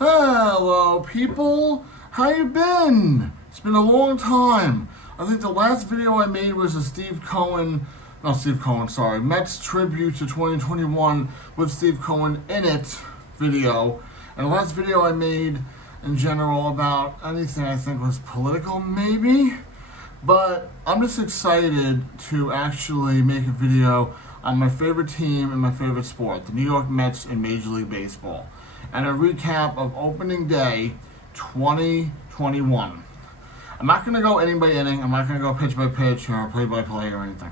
Hello people, how you been? It's been a long time. I think the last video I made was a Mets tribute to 2021 with Steve Cohen in it video. And the last video I made in general about anything I think was political maybe. But I'm just excited to actually make a video on my favorite team and my favorite sport, the New York Mets in Major League Baseball, and a recap of opening day 2021. I'm not going to go inning by inning. I'm not going to go pitch by pitch or play by play or anything.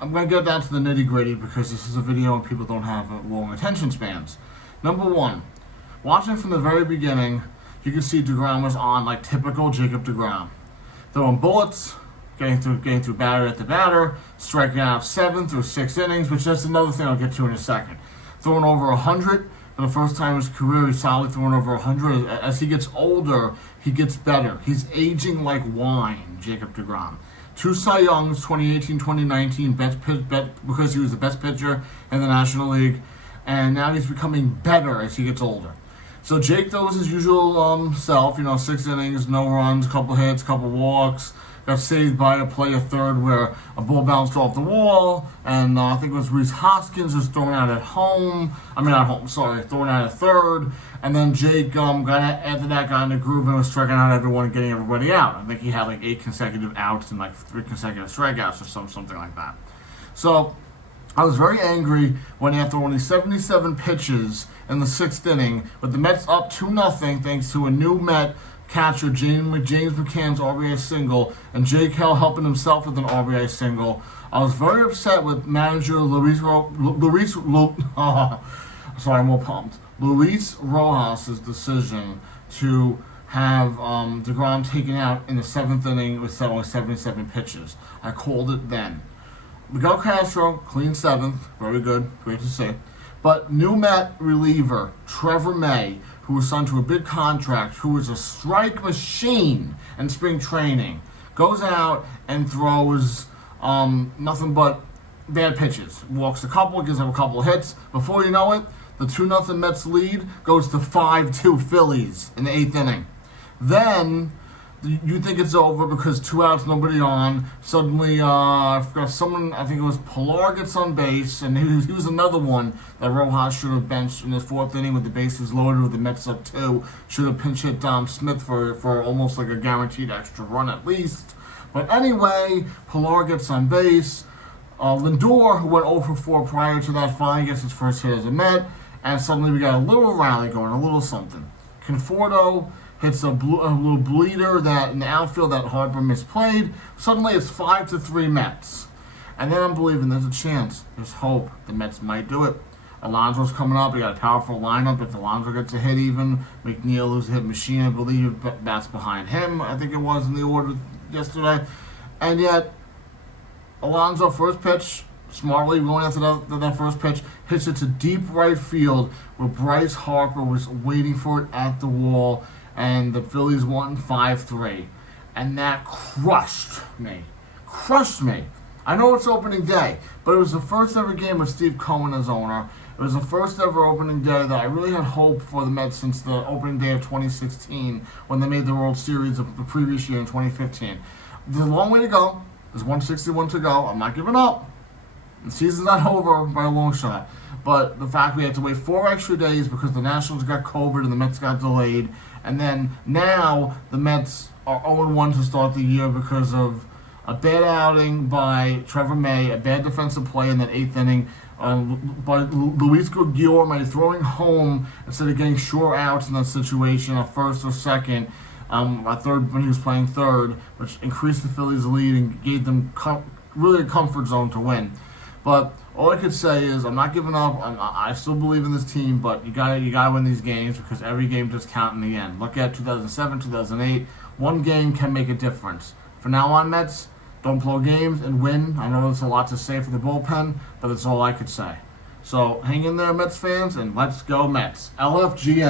I'm going to get down to the nitty gritty because this is a video and people don't have long attention spans. Number one, watching from the very beginning, you can see Degrom was on like typical Jacob Degrom, throwing bullets, getting through batter after batter, striking out 7 through 6 innings, which is another thing I'll get to in a second. Throwing over 100 for the first time in his career. He's solidly throwing over 100. As he gets older, he gets better. He's aging like wine, Jacob Degrom. 2 Cy Youngs, 2018, 2019, because he was the best pitcher in the National League, and now he's becoming better as he gets older. So Jake throws his usual self, 6 innings, no runs, couple hits, couple walks. Got saved by a play at third where a ball bounced off the wall, and I think it was Rhys Hoskins was thrown out thrown out at third, and then Jake got in the groove and was striking out everyone and getting everybody out. I think he had like 8 consecutive outs and like 3 consecutive strikeouts or something like that. So I was very angry when after only 77 pitches in the 6th inning, with the Mets up 2-0 thanks to a new Met catcher, James McCann's RBI single, and Jake Hill helping himself with an RBI single. I was very upset with manager Luis Rojas' decision to have Degrom taken out in the 7th inning with only 77 pitches. I called it then. Miguel Castro, clean 7th, very good, great to see. But new Met reliever Trevor May, who was signed to a big contract, who was a strike machine in spring training, goes out and throws nothing but bad pitches. Walks a couple, gives up a couple of hits. Before you know it, the 2-0 Mets lead goes to 5-2 Phillies in the 8th inning. Then you think it's over because 2 outs, nobody on. Suddenly, I think it was Pilar gets on base, and he was another one that Rojas should have benched in the 4th inning with the bases loaded with the Mets up 2. Should have pinch hit Dom Smith for almost like a guaranteed extra run at least. But anyway, Pilar gets on base. Lindor, who went 0 for 4 prior to that, finally gets his first hit as a Met, and suddenly we got a little rally going, a little something. Conforto hits a little bleeder that in the outfield that Harper misplayed. Suddenly it's 5-3 Mets. And then I'm believing there's a chance, there's hope, the Mets might do it. Alonso's coming up, we got a powerful lineup. If Alonso gets a hit even, McNeil, who's a hit machine, I believe, bats behind him, I think it was in the order yesterday. And yet, Alonso, first pitch, smartly going after that first pitch, hits it to deep right field where Bryce Harper was waiting for it at the wall, and the Phillies won 5-3. And that crushed me. I know it's opening day, but it was the first ever game with Steve Cohen as owner. It was the first ever opening day that I really had hope for the Mets since the opening day of 2016 when they made the World Series of the previous year in 2015. There's a long way to go. There's 161 to go. I'm not giving up. The season's not over by a long shot. But the fact we had to wait 4 extra days because the Nationals got COVID and the Mets got delayed. And then now the Mets are 0-1 to start the year because of a bad outing by Trevor May, a bad defensive play in that 8th inning by Luis Guillorme throwing home instead of getting sure outs in that situation, a first or second, a third when he was playing third, which increased the Phillies' lead and gave them really a comfort zone to win. But all I could say is I'm not giving up. I still believe in this team, but you gotta win these games because every game does count in the end. Look at 2007, 2008. One game can make a difference. From now on, Mets, don't blow games and win. I know there's a lot to say for the bullpen, but that's all I could say. So hang in there, Mets fans, and let's go Mets. LFGM.